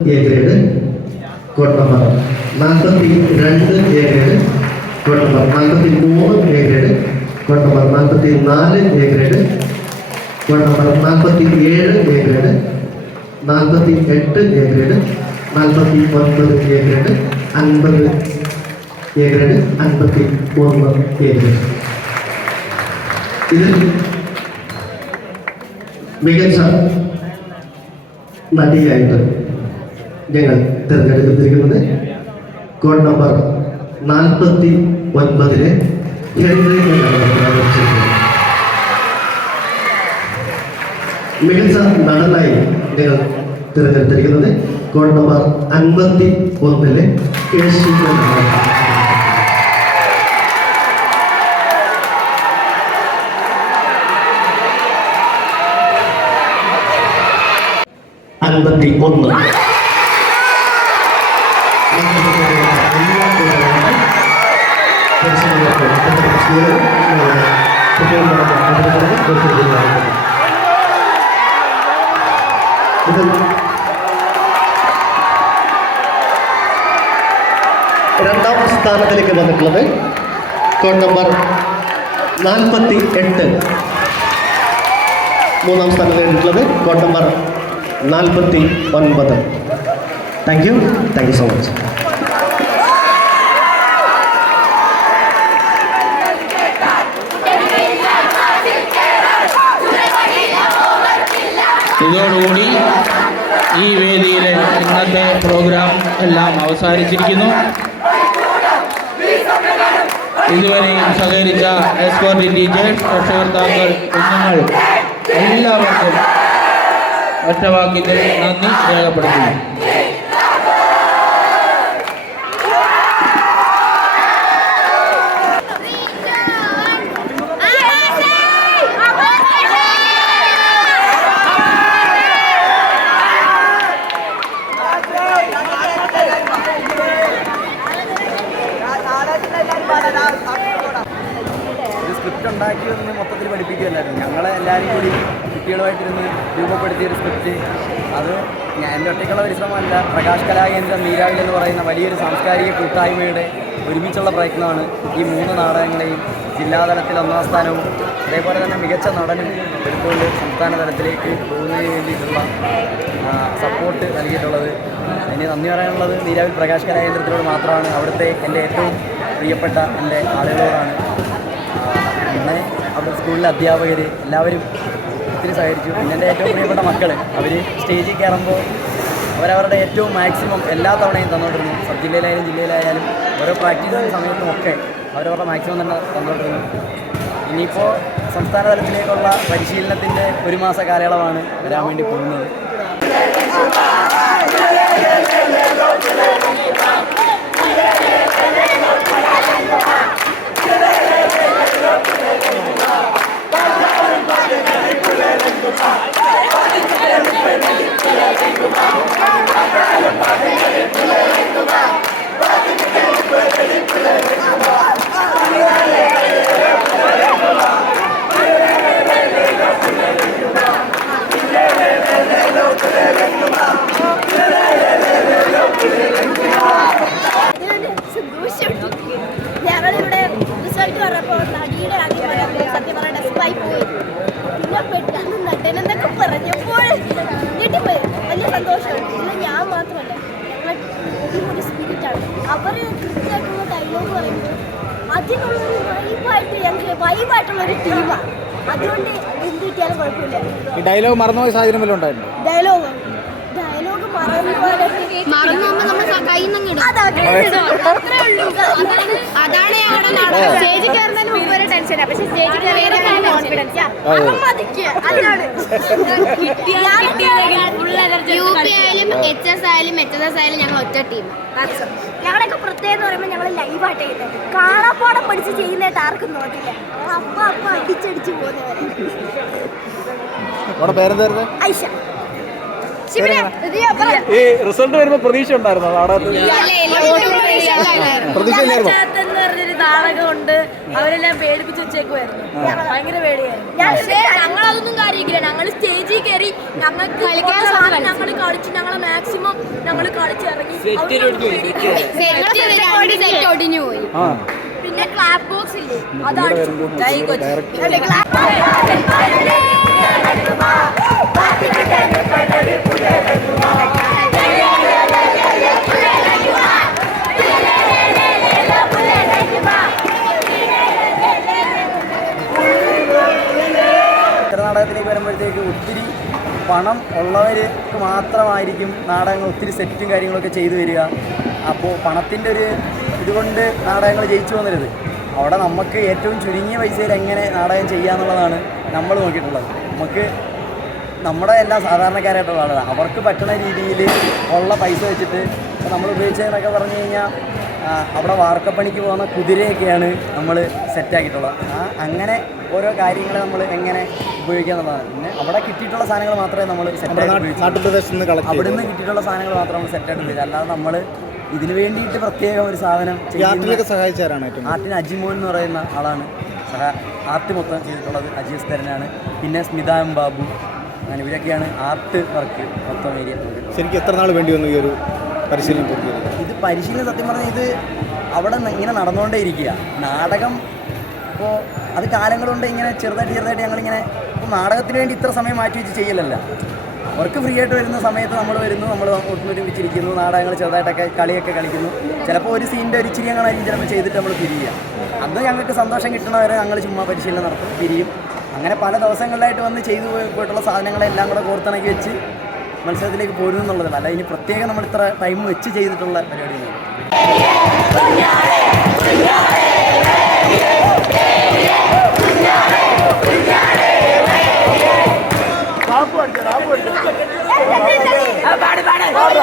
A grade, code number 42 A grade, code number 43 A grade, code number 44 A grade, code number 47 A grade, 48 A grade, 49 A grade, 50 A grade, 51 A grade. ഇതിൽ മികച്ച നടിയായിട്ട് ഞങ്ങൾ തിരഞ്ഞെടുത്തിരിക്കുന്നത് code number 49 Henry എന്നാണ്. മികച്ച നടനായി ഞങ്ങൾ തിരഞ്ഞെടുത്തിരിക്കുന്നത് code number 51 Keshu എന്നാണ്. രണ്ടാം സ്ഥാനത്തിലേക്ക് വന്നിട്ടുള്ളത് code number 48. മൂന്നാം സ്ഥാനത്ത് വന്നിട്ടുള്ളത് code number 49. Thank you so much. ഇതോടുകൂടി ഈ വേദിയിലെ ഇന്നത്തെ പ്രോഗ്രാം എല്ലാം അവസാനിച്ചിരിക്കുന്നു. ഇതുവരെയും സഹകരിച്ച എസ്കോർട്ട് ടീച്ചേഴ്സ്, രക്ഷകർത്താക്കൾ, കുഞ്ഞുങ്ങൾ എല്ലാവർക്കും ഒറ്റവാക്യത്തിൽ നന്ദി രേഖപ്പെടുത്തുന്നു. സ്ക്രിപ്റ്റ് ഉണ്ടാക്കിയതൊന്നും മൊത്തത്തിൽ പഠിപ്പിക്കുകയല്ലായിരുന്നു. ഞങ്ങളെ എല്ലാവരും കൂടി കുട്ടികളുമായിട്ടിരുന്ന് രൂപപ്പെടുത്തിയൊരു സ്ക്രിപ്റ്റ്. അത് എൻ്റെ ഒറ്റയ്ക്കുള്ള പരിശ്രമമല്ല. പ്രകാശ് കലാകേന്ദ്രം നീരാവിൽ എന്ന് പറയുന്ന വലിയൊരു സാംസ്കാരിക കൂട്ടായ്മയുടെ ഒരുമിച്ചുള്ള പ്രയത്നമാണ് ഈ 3 നാടകങ്ങളെയും ജില്ലാതലത്തിൽ 1ാം സ്ഥാനവും അതേപോലെ തന്നെ മികച്ച നടനും എടുത്തുകൊണ്ട് സംസ്ഥാന തലത്തിലേക്ക് പോകുന്നതിന് വേണ്ടിയിട്ടുള്ള സപ്പോർട്ട് നൽകിയിട്ടുള്ളത്. അതിന് നന്ദി പറയാനുള്ളത് നീരാവിൽ പ്രകാശ് കലാകേന്ദ്രത്തിനോട് മാത്രമാണ്. അവിടുത്തെ എൻ്റെ ഏറ്റവും പ്രിയപ്പെട്ട എൻ്റെ ആളുകളോടാണ്. പിന്നെ അവിടെ സ്കൂളിലെ അധ്യാപകർ എല്ലാവരും ഒത്തിരി സഹകരിച്ചു. പിന്നെ എൻ്റെ ഏറ്റവും പ്രിയപ്പെട്ട മക്കൾ, അവർ സ്റ്റേജിൽ കയറുമ്പോൾ അവരവരുടെ ഏറ്റവും മാക്സിമം എല്ലാ തവണയും തന്നുകൊണ്ടിരുന്നു. സബ് ജില്ലയിലായാലും ജില്ലയിലായാലും ഓരോ പ്രാക്ടീസ് സമയത്തുമൊക്കെ അവരവരുടെ മാക്സിമം തന്നെ തന്നുകൊണ്ടിരുന്നു. ഇനിയിപ്പോൾ സംസ്ഥാന തലത്തിലേക്കുള്ള പരിശീലനത്തിൻ്റെ 1 മാസ കാലയളവാണ് വരാൻ വേണ്ടി പോകുന്നത്. ഞങ്ങളിവിടെ റിസൾട്ട് പറഞ്ഞപ്പോൾ നടിയുടെ സത്യം പറഞ്ഞ ഡെസ്പായി പോയി. പിന്നെ പെട്ടെന്ന് നടനെന്നൊക്കെ പറഞ്ഞപ്പോൾ ഞെട്ടിപ്പോയി. വലിയ സന്തോഷമുണ്ട്. ഇല്ല ഞാൻ മാത്രമല്ല, ഞങ്ങൾ സ്പിരിറ്റാണ്. അവർ കൃത്യമായിട്ടുള്ള ഡയലോഗ് പറയുമ്പോൾ അതിനുള്ളൊരു വൈബായിട്ടുള്ളൊരു ടീമാണ്. അതുകൊണ്ട് എന്ത് കിട്ടിയാലും കുഴപ്പമില്ല. ഈ ഡയലോഗ് മറന്നുപോയ സാഹചര്യം വല്ലതും ഉണ്ടായിരുന്നു? ഡയലോഗ് അതാണ് ഞങ്ങളുടെ നാടകം. സ്റ്റേജിൽ കയറുന്നതിന് മുമ്പ് ഒരു ടെൻഷനാണ്, പക്ഷെ സ്റ്റേജിൽ കയറിയ കോൺഫിഡൻസ്. UP ആയാലും HS ആയാലും HSS ആയാലും ഞങ്ങൾ ഒറ്റ ടീം. ഞങ്ങളൊക്കെ പ്രത്യേകം എന്ന് പറയുമ്പോൾ ഞങ്ങൾ ലൈവായിട്ട് ചെയ്യുന്നത്. കാണാപ്പാടം പഠിച്ച് ചെയ്യുന്നതായിട്ട് ആർക്കും നോക്കില്ല. അപ്പൊ അടിച്ചടിച്ച് പോകുന്നവരെ. ഐഷ. ഈ റിസൾട്ട് വരുമ്പോൾ പ്രതീക്ഷ ഉണ്ടായിരുന്നു? പ്രതീക്ഷ നാടകമുണ്ട്, അവരെല്ലാം പേടിപ്പിച്ച് വെച്ചേക്കുമായിരുന്നു. ഭയങ്കര പേടിയായിരുന്നു. ഞങ്ങളതൊന്നും കാര്യമില്ല. ഞങ്ങൾ സ്റ്റേജിൽ കയറി ഞങ്ങൾക്ക് ഞങ്ങൾ കളിച്ച് ഞങ്ങളെ മാക്സിമം ഞങ്ങൾ കളിച്ചിറങ്ങി. ഒടിഞ്ഞു പോയി. പിന്നെ ക്ലാപ്പ് ബോക്സ് ഇല്ലേ, അതാണ് നാടകത്തിലേക്ക് വരുമ്പോഴത്തേക്ക് ഒത്തിരി പണം ഉള്ളവർക്ക് മാത്രമായിരിക്കും നാടകങ്ങൾ ഒത്തിരി സെറ്റും കാര്യങ്ങളൊക്കെ ചെയ്തു വരിക. അപ്പോൾ പണത്തിൻ്റെ ഒരു ഇതുകൊണ്ട് നാടകങ്ങൾ ജയിച്ചു വന്നരുത്. അവിടെ നമുക്ക് ഏറ്റവും ചുരുങ്ങിയ പൈസയിൽ എങ്ങനെ നാടകം ചെയ്യാന്നുള്ളതാണ് നമ്മൾ നോക്കിയിട്ടുള്ളത്. നമുക്ക് നമ്മുടെ എല്ലാം സാധാരണക്കാരായിട്ടുള്ള ആളുകളാണ്, അവർക്ക് പറ്റുന്ന രീതിയിൽ ഉള്ള പൈസ വെച്ചിട്ട് ഇപ്പോൾ നമ്മൾ ഉപയോഗിച്ചതെന്നൊക്കെ പറഞ്ഞു കഴിഞ്ഞാൽ അവിടെ വാർക്കപ്പണിക്ക് പോകുന്ന കുതിരയൊക്കെയാണ് നമ്മൾ സെറ്റാക്കിയിട്ടുള്ളത്. അങ്ങനെ ഓരോ കാര്യങ്ങൾ നമ്മൾ എങ്ങനെ ഉപയോഗിക്കുക എന്നുള്ളതാണ്. പിന്നെ അവിടെ കിട്ടിയിട്ടുള്ള സാധനങ്ങൾ മാത്രമേ നമ്മൾ സെറ്റായിട്ട് അവിടുന്ന് കിട്ടിയിട്ടുള്ള സാധനങ്ങൾ മാത്രം നമ്മൾ സെറ്റായിട്ട് ഉപയോഗിക്കുക. അല്ലാതെ നമ്മൾ ഇതിന് വേണ്ടിയിട്ട് പ്രത്യേകം ഒരു സാധനം സഹായിച്ചാരാണ് ആർട്ടിന് അജിമോൻ എന്ന് പറയുന്ന ആളാണ് ആർട്ട് മൊത്തം ചെയ്തിട്ടുള്ളത്. അജീസ് തരനാണ്. പിന്നെ സ്മിത എം ബാബു, അങ്ങനെ ഇവരൊക്കെയാണ് ആർട്ട് വർക്ക് മൊത്തം ഏരിയ. ശരിക്കും എത്ര നാൾ വേണ്ടി വന്നു ഈ ഒരു പരിശീലനം? ഇത് പരിശീലനം സത്യം പറഞ്ഞാൽ ഇത് അവിടെ ഇങ്ങനെ നടന്നുകൊണ്ടേ ഇരിക്കുക. നാടകം ഇപ്പോൾ അത് കാലങ്ങൾ കൊണ്ട് ഇങ്ങനെ ചെറുതായിട്ട് ഞങ്ങളിങ്ങനെ ഇപ്പോൾ നാടകത്തിന് വേണ്ടി ഇത്ര സമയം മാറ്റി വെച്ച് ചെയ്യലല്ല. അവർക്ക് ഫ്രീ ആയിട്ട് വരുന്ന സമയത്ത് നമ്മൾ വരുന്നു, നമ്മൾ ഒട്ടുമിച്ചിരിക്കുന്നു, നാടകങ്ങൾ ചെറുതായിട്ടൊക്കെ കളിയൊക്കെ കളിക്കുന്നു. ചിലപ്പോൾ ഒരു സീനിൻ്റെ ഒരു ഇച്ചിരി അങ്ങനെ ചിലപ്പോൾ ചെയ്തിട്ട് നമ്മൾ പിരിയുക. അന്ന് ഞങ്ങൾക്ക് സന്തോഷം കിട്ടണവരെ ഞങ്ങൾ ചുമ്മാ പരിശീലനം നടത്തും, പിരിയും. അങ്ങനെ പല ദിവസങ്ങളിലായിട്ട് വന്ന് ചെയ്തു പോയിട്ടുള്ള സാധനങ്ങളെല്ലാം കൂടെ കോർത്തിണക്കി വെച്ച് മത്സരത്തിലേക്ക് പോരുന്നു എന്നുള്ളതല്ല. അല്ല ഇനി പ്രത്യേകം നമ്മൾ ഇത്ര ടൈം വെച്ച് ചെയ്തിട്ടുള്ള പരിപാടിയാണ്. പാട്